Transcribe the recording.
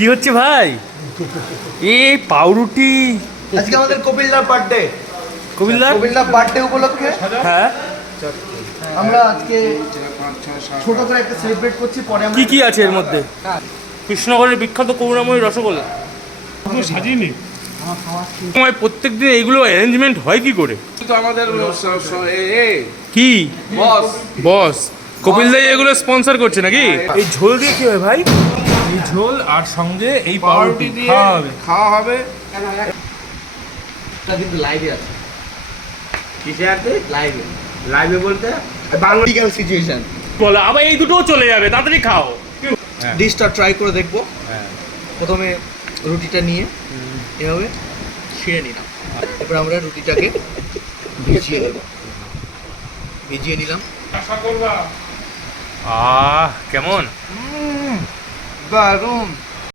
কি হচ্ছে ভাই? এই পাউরুটি আজকে আমাদের কপিলদার বার্থডে। কবিলদার কপিলদার বার্থডে উপলক্ষে হ্যাঁ আমরা আজকে ছোট করে একটা সেলিব্রেট করছি। পরে আমরা কি কি আছে এর মধ্যে? কৃষ্ণনগরের বিখ্যাত করুণাময়ী রসগোল্লা সাজিনি সময় প্রত্যেক দিন এইগুলো অ্যারেঞ্জমেন্ট হয় কি করে? তো আমাদের কি বস বস কপিলদাই এগুলো স্পন্সর করছে নাকি? এই ঝোল দিয়ে কি হয় ভাই? এই ঝোল আর সঙ্গে এই পাউরুটি দিয়ে খাওয়া হবে। কিন্তু লাইভে আছে। কিসে আছে? লাইভে লাইভে বলতে বাংলাটিক্যাল সিচুয়েশন। বলো আবার এই দুটোও চলে যাবে, তাড়াতাড়ি খাও। ডিশটা ট্রাই করে দেখবো। প্রথমে রুটিটা নিয়ে এভাবে ছিঁড়ে নিলাম। এরপর আমরা রুটিটাকে ভিজিয়ে দেব। ভিজিয়ে নিলাম। কেমন? দারুণ।